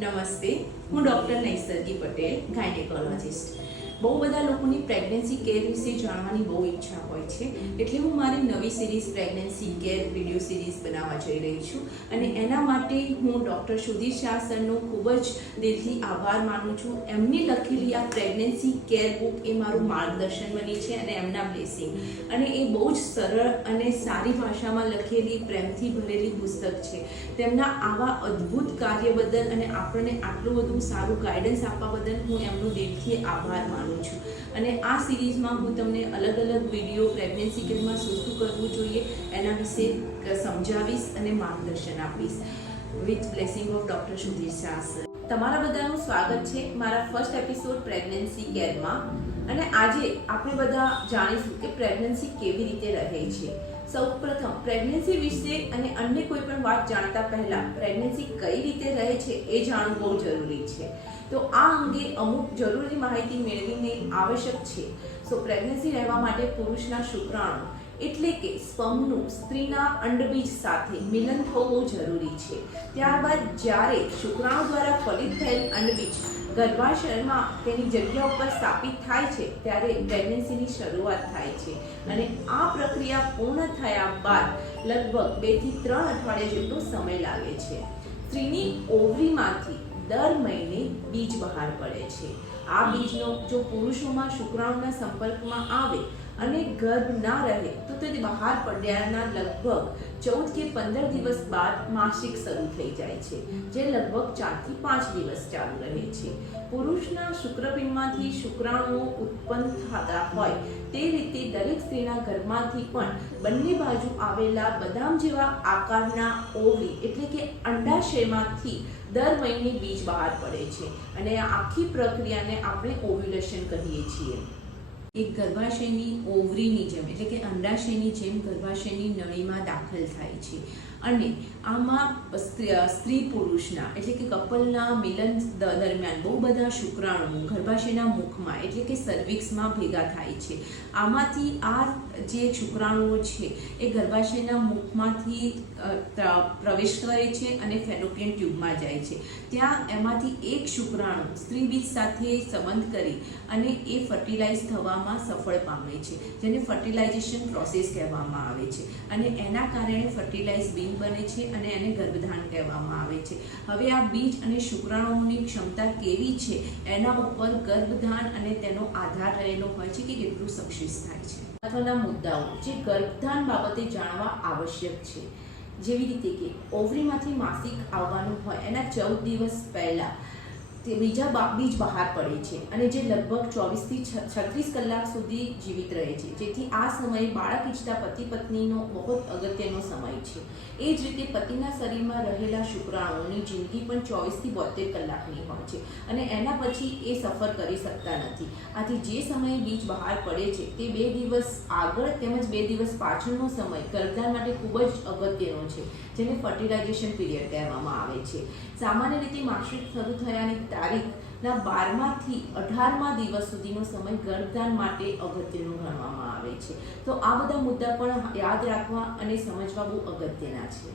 નમસ્તે, હું doctor Naisargi Patel, gynaecologist. બહુ બધા લોકોની પ્રેગ્નન્સી કેર વિશે જાણવાની બહુ ઈચ્છા હોય છે, એટલે હું મારી નવી series pregnancy care video series બનાવવા જઈ રહી છું. અને એના માટે હું ડૉક્ટર સુધીર શાહ સરનો ખૂબ જ દિલથી આભાર માનું છું. એમની લખેલી આ પ્રેગ્નન્સી કેર બુક એ મારું માર્ગદર્શન બની છે અને એમના બ્લેસિંગ. અને એ બહુ જ સરળ અને સારી ભાષામાં લખેલી પ્રેમથી ભરેલી પુસ્તક છે. તેમના આવા અદ્ભુત કાર્ય બદલ અને આપણને આટલું બધું સારું ગાઈડન્સ આપવા બદલ હું એમનો દિલથી આભાર માનું છું. અને આ સિરીઝમાં હું તમને અલગ અલગ વિડીયો પ્રેગ્નન્સી કેરમાં શું કરવું જોઈએ એના વિશે સમજાવીશ અને માર્ગદર્શન આપીશ. With blessing of doctor Sudhir Shah sir. તમારા બધાનું સ્વાગત છે મારા ફર્સ્ટ એપિસોડ પ્રેગ્નન્સી કેરમાં. અને આજે આપણે બધા જાણીશું કે પ્રેગ્નન્સી કેવી રીતે રહે છે. સૌપ્રથમ પ્રેગ્નન્સી વિશે અને અન્ય કોઈ પણ વાત જાણતા પહેલા પ્રેગ્નન્સી કઈ રીતે રહે છે એ જાણવું બહુ જરૂરી છે. તો આ અંગે અમુક જરૂરી માહિતી મેળવીને આવશ્યક છે. સો પ્રેગ્નન્સી રહેવા માટે પુરુષના શુક્રાણુ એટલે કે સ્પર્મનું સ્ત્રીના અંડબીજ સાથે મિલન થવું બહુ જરૂરી છે. ત્યારબાદ જ્યારે શુક્રાણુ દ્વારા ફલિત થયેલ અંડબીજ ગર્ભાશયમાં તેની જગ્યા ઉપર સ્થાપિત થાય છે ત્યારે પ્રેગ્નન્સીની શરૂઆત થાય છે. અને આ પ્રક્રિયા પૂર્ણ થયા બાદ લગભગ 2 થી 3 અઠવાડિયા જેટલો સમય લાગે છે. સ્ત્રીની ઓવરીમાંથી દર મહિને બીજ બહાર પડે છે. આ બીજનો જો પુરુષોમાં શુક્રાણુના સંપર્કમાં આવે અને ગર્ભ ના રહે તો તે બહાર પડ્યાના લગભગ 14 કે 15 દિવસ બાદ માસિક શરૂ થઈ જાય છે, જે લગભગ 4 થી 5 દિવસ ચાલુ રહે છે. પુરુષના શુક્રપિંડમાંથી શુક્રાણુઓ ઉત્પન્ન થતા હોય તે રીતે દરેક સ્ત્રીના ગર્ભમાંથી પણ બંને બાજુ આવેલા બદામ જેવા આકારના ઓવરી એટલે કે અંડાશયમાંથી દર મહિને બીજ બહાર પડે છે. અને આ આખી પ્રક્રિયાને આપણે ઓવ્યુલેશન કહીએ છીએ. એક ગર્ભાશયની ઓવરીની જેમ એટલે કે અંડાશયની જેમ ગર્ભાશયની નળીમાં દાખલ થાય છે. અને આમાં સ્ત્રી પુરુષના એટલે કે કપલના મિલન દરમિયાન બહુ બધા શુક્રાણુઓ ગર્ભાશયના મુખમાં એટલે કે સર્વિક્સમાં ભેગા થાય છે. આમાંથી આ જે શુક્રાણુઓ છે એ ગર્ભાશયના મુખમાંથી પ્રવેશ કરે છે અને ફેલોપિયન ટ્યુબમાં જાય છે. ત્યાં એમાંથી એક શુક્રાણુ સ્ત્રીબીજ સાથે સંબંધ કરી અને એ ફર્ટિલાઇઝ થવામાં સફળ પામે છે, જેને ફર્ટિલાઇઝેશન પ્રોસેસ કહેવામાં આવે છે. અને એના કારણે ફર્ટિલાઇઝ બીજ બને છે અને એને ગર્ભધાન કહેવામાં આવે છે. હવે આ બીજ અને શુક્રાણુઓની ક્ષમતા કેવી છે એના ઉપર ગર્ભધાન અને તેનો આધાર રહેલો હોય છે કે કેટલું સક્સેસ થાય છે. મહત્વના મુદ્દાઓ જે ગર્ભધાન બાબતે જાણવા આવશ્યક છે, જેવી રીતે કે ઓવરીમાંથી માસિક આવવાનું હોય એના 14 દિવસ પહેલાં તે બીજા બીજ બહાર પડે છે અને જે લગભગ 24 થી 36 કલાક સુધી જીવિત રહે છે, જેથી આ સમયે બાળક ઈચ્છતા પતિ પત્નીનો બહુ અગત્યનો સમય છે. એ જ રીતે પતિના શરીરમાં રહેલા શુક્રાણુઓની જિંદગી પણ 24 થી 72 કલાકની હોય છે અને એના પછી એ સફર કરી શકતા નથી. આથી જે સમયે બીજ બહાર પડે છે તે 2 દિવસ આગળ તેમજ 2 દિવસ પાછળનો સમય ગર્ભધાન માટે ખૂબ જ અગત્યનો છે, જેને ફર્ટિલાઇઝેશન પીરિયડ કહેવામાં આવે છે. સામાન્ય રીતે માસિક શરૂ થયાની તારીખના 12મા થી 18મા દિવસ સુધીનો સમય ગર્ભધાન માટે અગત્યનો ગણવામાં આવે છે. તો આ બધા મુદ્દા પણ યાદ રાખવા અને સમજવા બહુ અગત્યના છે.